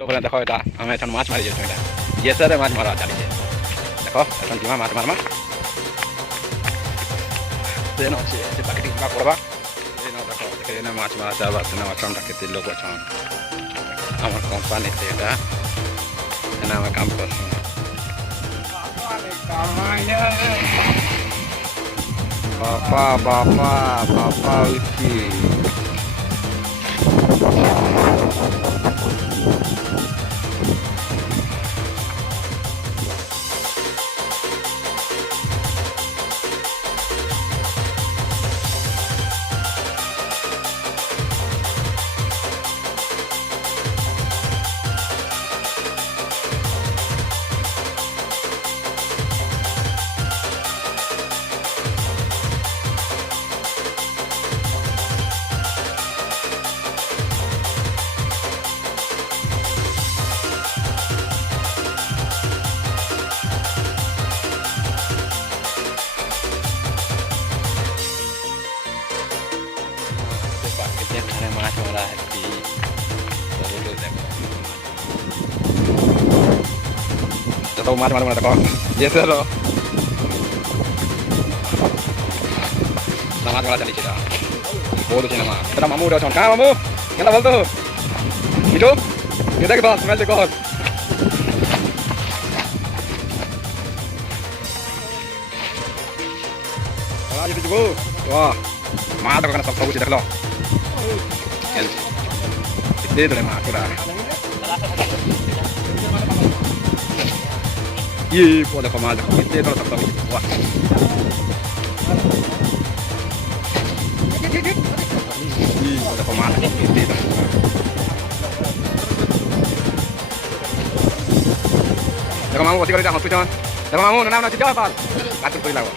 লোক দেখো এটা আমি এখন মাছ মারি যাচ্ছি এটা ইয়েসারে মাছ মারা চালিয়ে দেখো এখন জিমা মাছ মারমা দেন আছে যে প্রাকৃতিক বা করবা দেন দেখো এখানে মাছ মারা যাবা সেনা মাছ আমরা খেতে লোক আছে আমার কোম্পানিতে এটা এখানে আমি কাম করছি বাবা উঠি এখানে মাছ মারা হচ্ছে তো মাছ মারা দেখো যেতে হলো মাছ মারা চালিয়েছে এটা বহুত হচ্ছে না মাছ এটা মামু উঠে হ্যাঁ মামু কেন বলতো মিঠু এটা কি বল স্মেল দেখো যেতে যাবো মা তো সব কিছু দেখলো Gede tuh lemak udah. Iya, ada pemal, gede tuh tak tahu. Wah. Iya, ada pemal, gede tuh. Jangan mamu pasti kalau dah hospital. Jangan mamu, nana tidak apa. Katur tuh lawan.